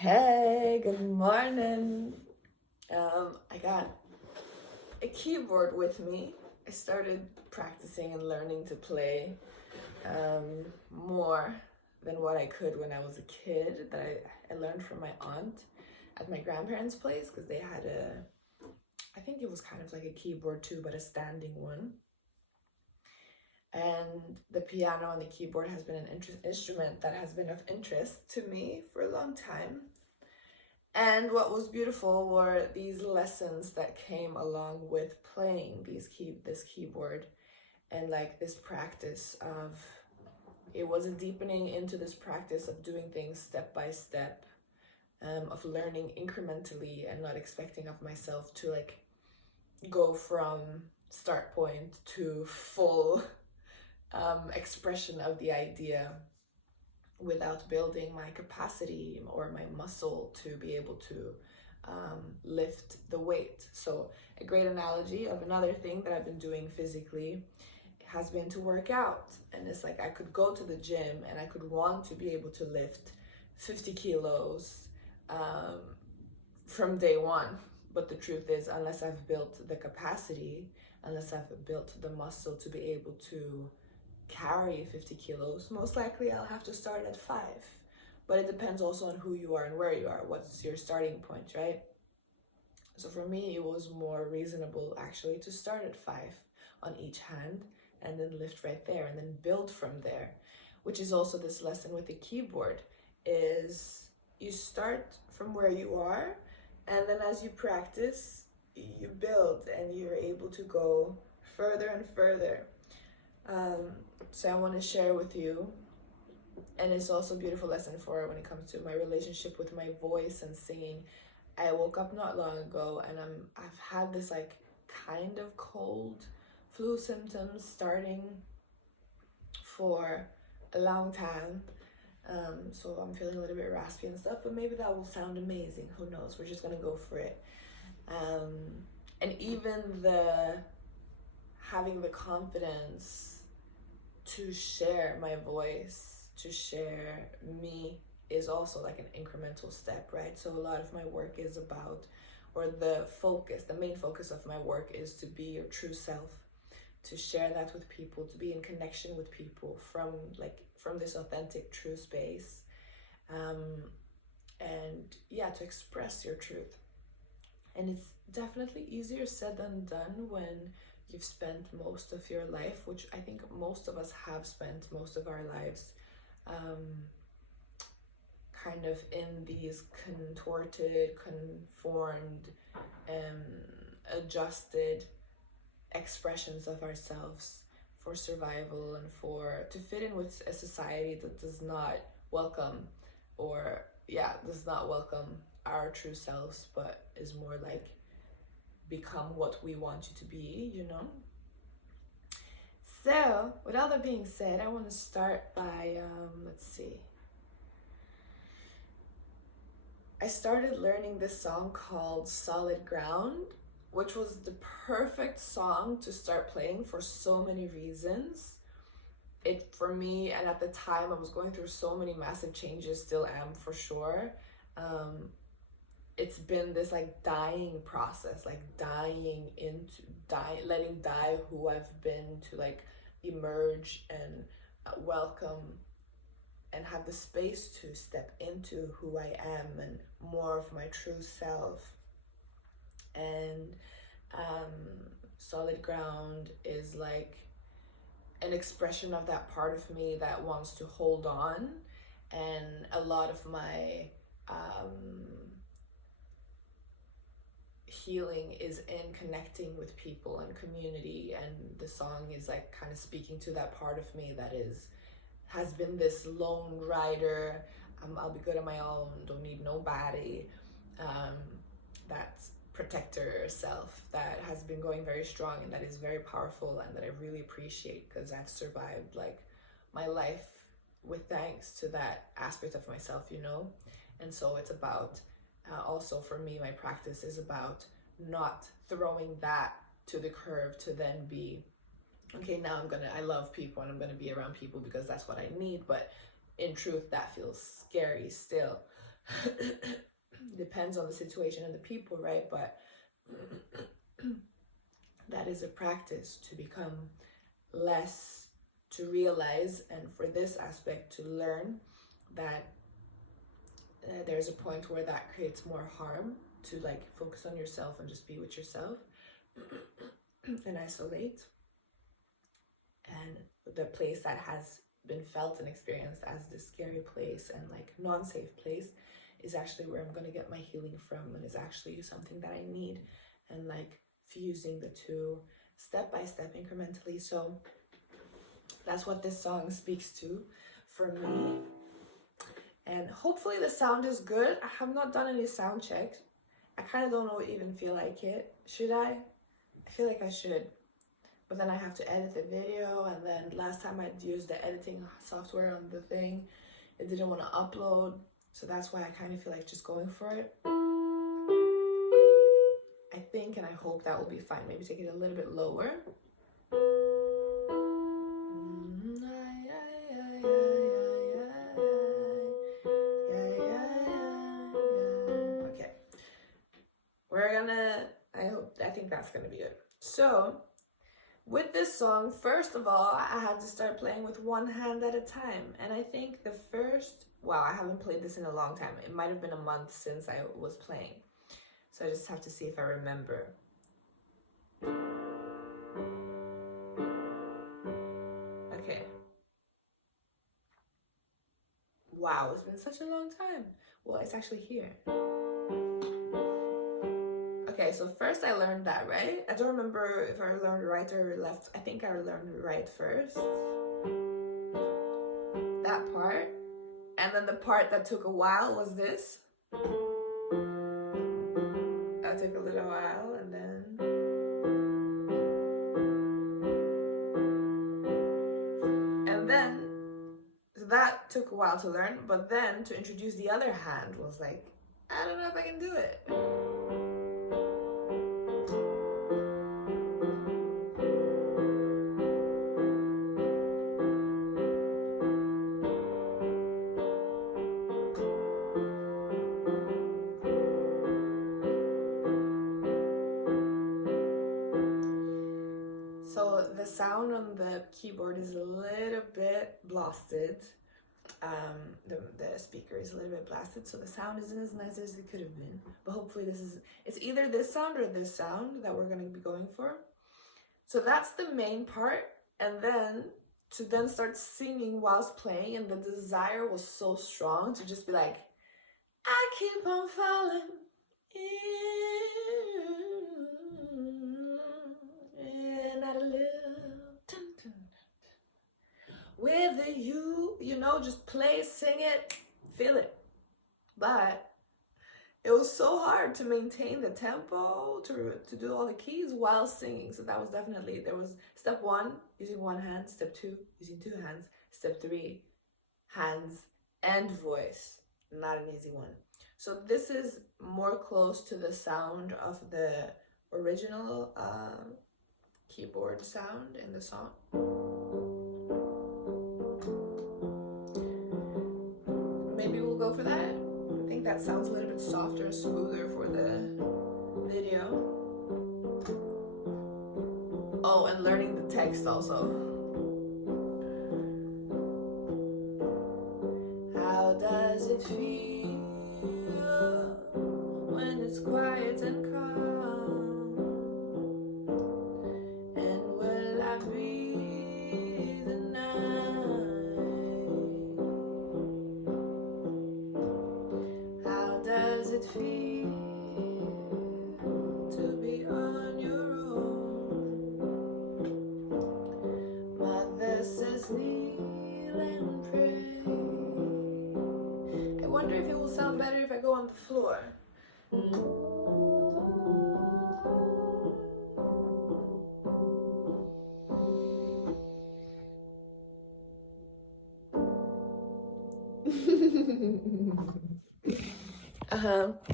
Hey, good morning. I got a keyboard with me. I started practicing and learning to play more than what I could when I was a kid. I learned from my aunt at my grandparents' place because they had I think it was kind of like a keyboard too, but a standing one. And the piano and the keyboard has been an instrument that has been of interest to me for a long time. And what was beautiful were these lessons that came along with playing this keyboard, and like this practice of it was a deepening into this practice of doing things step by step, of learning incrementally and not expecting of myself to like go from start point to full expression of the idea without building my capacity or my muscle to be able to lift the weight. So a great analogy of another thing that I've been doing physically has been to work out. And it's like I could go to the gym and I could want to be able to lift 50 kilos from day one. But the truth is, unless I've built the capacity, unless I've built the muscle to be able to carry 50 kilos, most likely I'll have to start at 5. But it depends also on who you are and where you are. What's your starting point, right? So for me, it was more reasonable actually to start at 5 on each hand and then lift right there and then build from there, which is also this lesson with the keyboard is you start from where you are, and then as you practice, you build and you're able to go further and further. So I want to share with you, and it's also a beautiful lesson for when it comes to my relationship with my voice and singing. I woke up not long ago and I've had this like kind of cold flu symptoms starting for a long time. So I'm feeling a little bit raspy and stuff, but maybe that will sound amazing. Who knows? We're just gonna go for it. And even having the confidence to share my voice, to share me, is also like an incremental step, right? So a lot of my work is about, or the main focus of my work is to be your true self, to share that with people, to be in connection with people from this authentic true space, and yeah, to express your truth. And it's definitely easier said than done when you've spent most of your life, which I think most of us have spent most of our lives, kind of in these contorted, conformed, adjusted expressions of ourselves for survival and to fit in with a society that does not welcome our true selves, but is more like become what we want you to be, you know? So, with all that being said, I want to start by, let's see. I started learning this song called Solid Ground, which was the perfect song to start playing for so many reasons. For me, and at the time, I was going through so many massive changes, still am for sure. It's been this like dying process, like letting die who I've been to like emerge and welcome and have the space to step into who I am and more of my true self. And Solid Ground is like an expression of that part of me that wants to hold on. And a lot of my healing is in connecting with people and community, and the song is like kind of speaking to that part of me that has been this lone rider. I'll be good on my own, don't need nobody, that protector self that has been going very strong and that is very powerful and that I really appreciate because I've survived like my life with thanks to that aspect of myself, you know? And so it's about also for me, my practice is about not throwing that to the curb to then be, okay, now I love people and I'm gonna be around people because that's what I need, but in truth, that feels scary still. depends on the situation and the people, right? But that is a practice to become less, to realize, and for this aspect to learn that there's a point where that creates more harm, to like focus on yourself and just be with yourself and isolate. And the place that has been felt and experienced as this scary place and like non-safe place is actually where I'm going to get my healing from, and is actually something that I need, and like fusing the two step by step incrementally. So that's what this song speaks to for me. And hopefully the sound is good. I have not done any sound checks. I kind of don't even feel like it. Should I? I feel like I should. But then I have to edit the video, and then last time I used the editing software on the thing, it didn't want to upload. So that's why I kind of feel like just going for it. I think and I hope that will be fine. Maybe take it a little bit lower. Okay. I think that's gonna be good. So with this song, first of all, I had to start playing with one hand at a time. And I think the first, wow, I haven't played this in a long time. It might have been a month since I was playing. So I just have to see if I remember. Okay. Wow, it's been such a long time. Well, it's actually here. Okay, so first I learned that, right? I don't remember if I learned right or left. I think I learned right first. That part. And then the part that took a while was this. That took a little while, and then... And then, so that took a while to learn, but then to introduce the other hand was like, I don't know if I can do it. So the sound on the keyboard is a little bit blasted. The speaker is a little bit blasted, so the sound isn't as nice as it could have been. But hopefully it's either this sound or this sound that we're going to be going for. So that's the main part. And then to then start singing whilst playing, and the desire was so strong to just be like, I keep on falling in at a little with you know, just play, sing it, feel it. But it was so hard to maintain the tempo, to do all the keys while singing. So that was definitely, there was step 1, using one hand, step 2, using 2 hands, step 3, hands and voice. Not an easy one. So this is more close to the sound of the original keyboard sound in the song. Maybe we'll go for that. I think that sounds a little bit softer and smoother for the video. Oh, and learning the text also. How does it feel when it's quiet and calm? And will I be the night? How does it feel to be on your own? Mother says kneel and pray. I wonder if it will sound better if I go on the floor.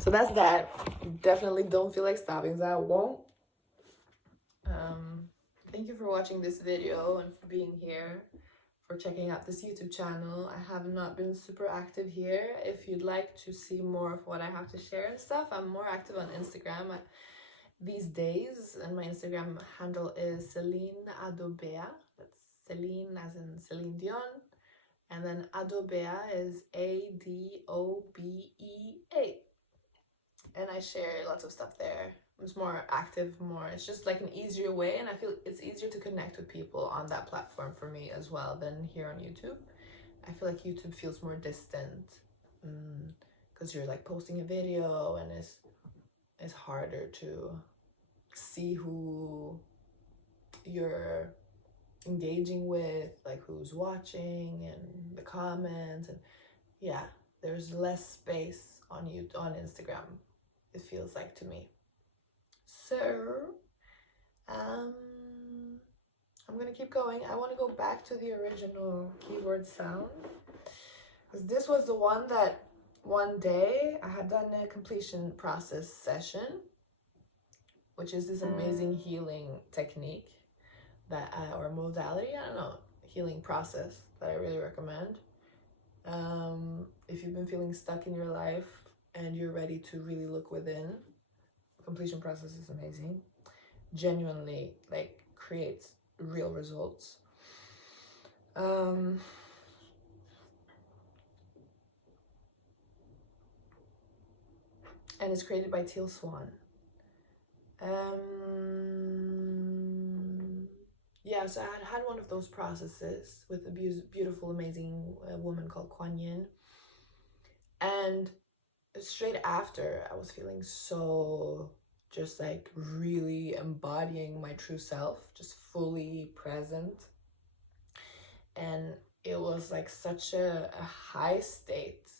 So that's that. Definitely don't feel like stopping, so I won't. Thank you for watching this video and for being here. for checking out this YouTube channel. I have not been super active here. If you'd like to see more of what I have to share and stuff, I'm more active on Instagram these days, and my Instagram handle is Celine Adobea. That's Celine as in Celine Dion, and then Adobea is Adobea, and I share lots of stuff there. It's more active, it's just like an easier way, and I feel it's easier to connect with people on that platform for me as well than here on YouTube. I feel like YouTube feels more distant because you're like posting a video, and it's harder to see who you're engaging with, like who's watching and the comments, and yeah, there's less space on Instagram, it feels like to me. So I'm gonna keep going. I want to go back to the original keyword sound, because this was the one that one day I had done a completion process session, which is this amazing healing technique that or modality, I don't know, healing process that I really recommend. If you've been feeling stuck in your life and you're ready to really look within, completion process is amazing. Genuinely, like, creates real results. And it's created by Teal Swan. Yeah, so I had one of those processes with a beautiful, amazing woman called Kuan Yin. And straight after, I was feeling so just like really embodying my true self, just fully present. And it was like such a high state.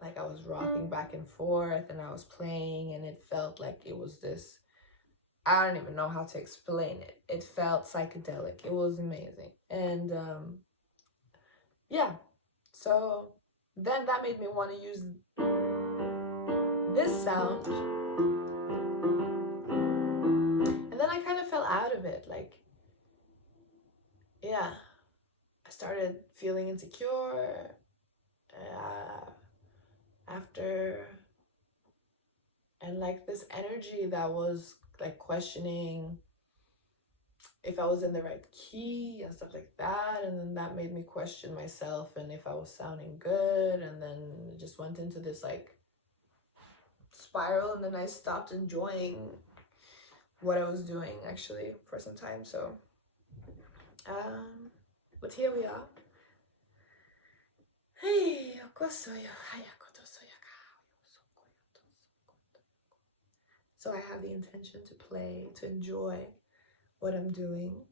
Like I was rocking back and forth and I was playing, and it felt like it was this, I don't even know how to explain it. It felt psychedelic. It was amazing. And yeah, so then that made me want to use this sound. And then I kind of fell out of it. Like, yeah, I started feeling insecure after, and like this energy that was like questioning if I was in the right key and stuff like that. And then that made me question myself and if I was sounding good. And then it just went into this like spiral, and then I stopped enjoying what I was doing actually for some time. So but here we are. Hey, so I have the intention to play, to enjoy what I'm doing.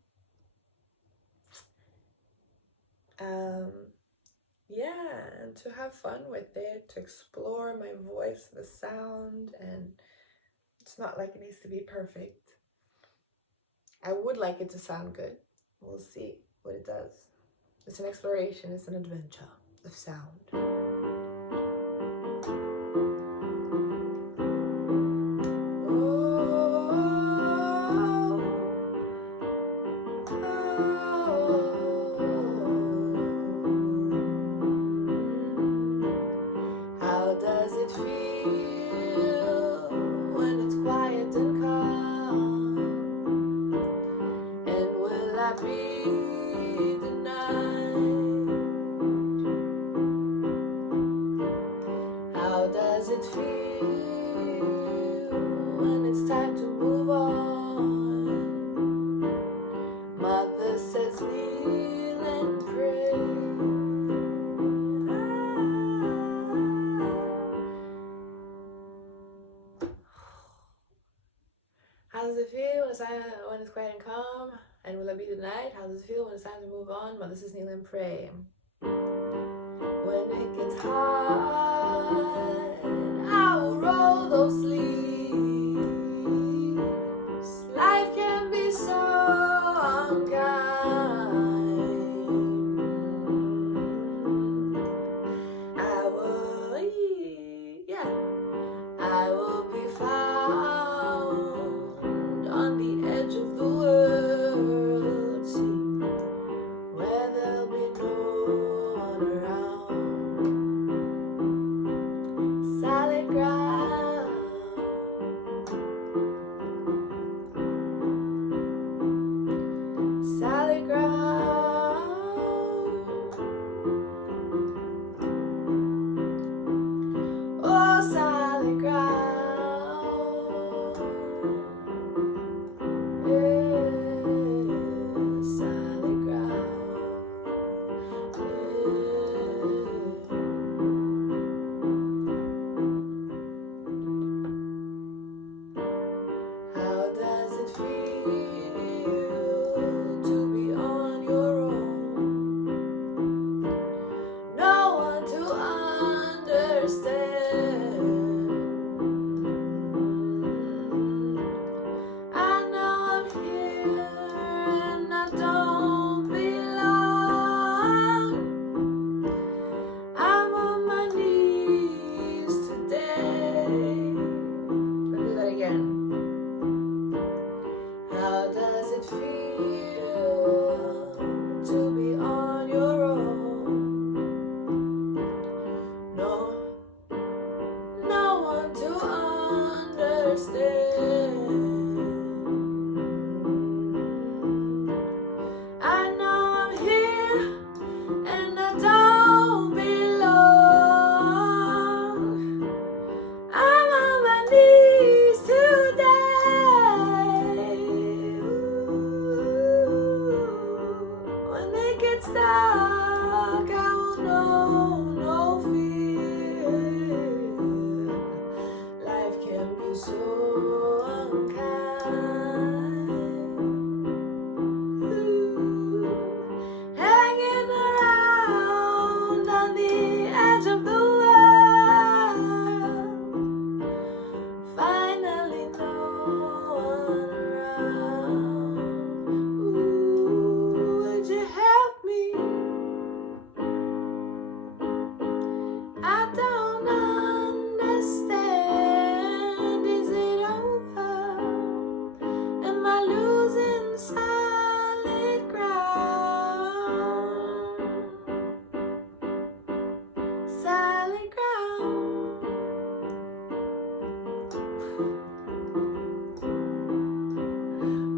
Yeah, and to have fun with it, to explore my voice, the sound, and it's not like it needs to be perfect. I would like it to sound good. We'll see what it does. It's an exploration, it's an adventure of sound. How does it feel when it's quiet and calm? And will it be the night? How does it feel when it's time to move on? Mother says kneel and pray. When it gets hard, I will roll those sleeves. Life can be so unkind. I will be found on the edge of the world, see, where there'll be no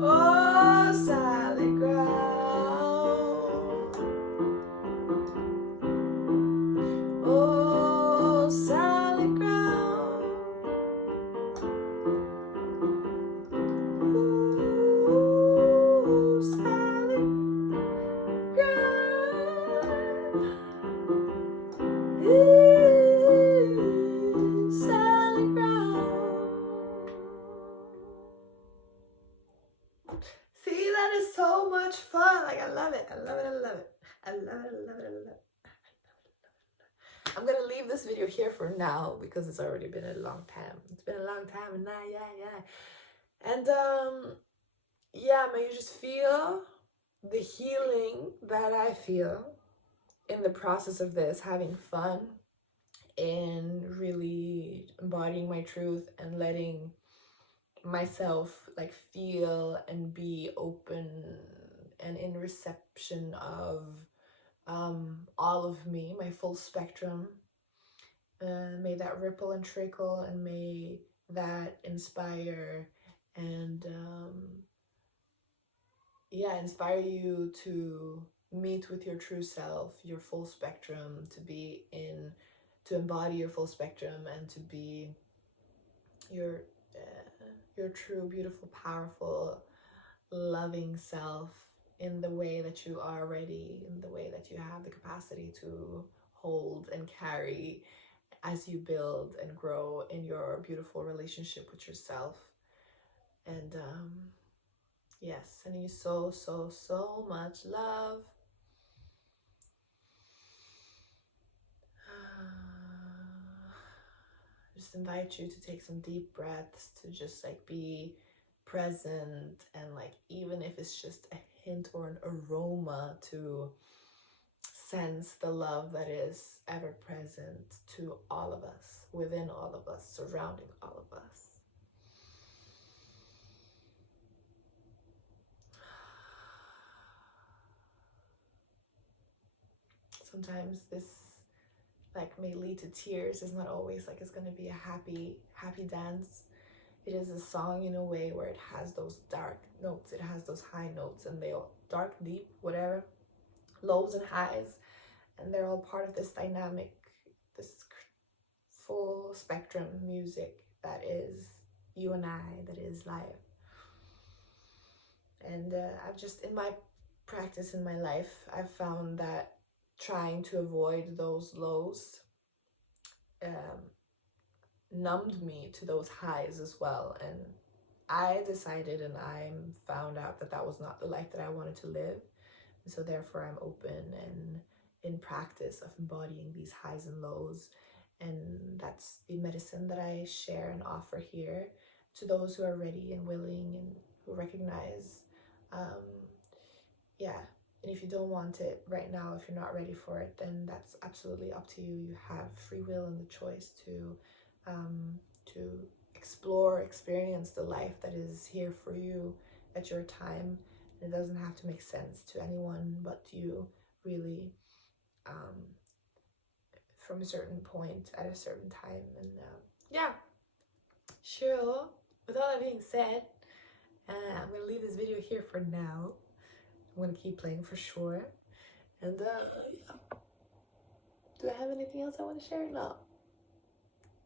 Oh, solid ground. Oh, solid ground. Ooh, solid ground. Ooh, solid ground. See, that is so much fun. Like, I love it. I love it. I love it. I love it. I love it. I love it. I'm gonna leave this video here for now because it's already been a long time. It's been a long time, and yeah. And yeah, may you just feel the healing that I feel in the process of this, having fun and really embodying my truth and letting myself like feel and be open and in reception of all of me, my full spectrum. May that ripple and trickle, and may that inspire and yeah, inspire you to meet with your true self, your full spectrum, to embody your full spectrum and to be your your true, beautiful, powerful, loving self in the way that you are ready, in the way that you have the capacity to hold and carry as you build and grow in your beautiful relationship with yourself. And yes, sending you so much love. Just invite you to take some deep breaths, to just like be present, and like even if it's just a hint or an aroma, to sense the love that is ever present to all of us, within all of us, surrounding all of us. Sometimes this like may lead to tears. It's not always like it's going to be a happy dance. It is a song in a way where it has those dark notes, it has those high notes, and they all dark, deep, whatever, lows and highs, and they're all part of this dynamic, this full spectrum music that is you and I, that is life. And I've just, in my practice, in my life, I've found that trying to avoid those lows numbed me to those highs as well. And I decided and I found out that that was not the life that I wanted to live. And so therefore I'm open and in practice of embodying these highs and lows. And that's the medicine that I share and offer here to those who are ready and willing and who recognize, yeah. And if you don't want it right now, if you're not ready for it, then that's absolutely up to you. You have free will and the choice to explore, experience the life that is here for you at your time. And it doesn't have to make sense to anyone but you, really, from a certain point at a certain time. And yeah, sure. With all that being said, I'm gonna leave this video here for now. I'm gonna keep playing for sure. And yeah. Do I have anything else I want to share? No.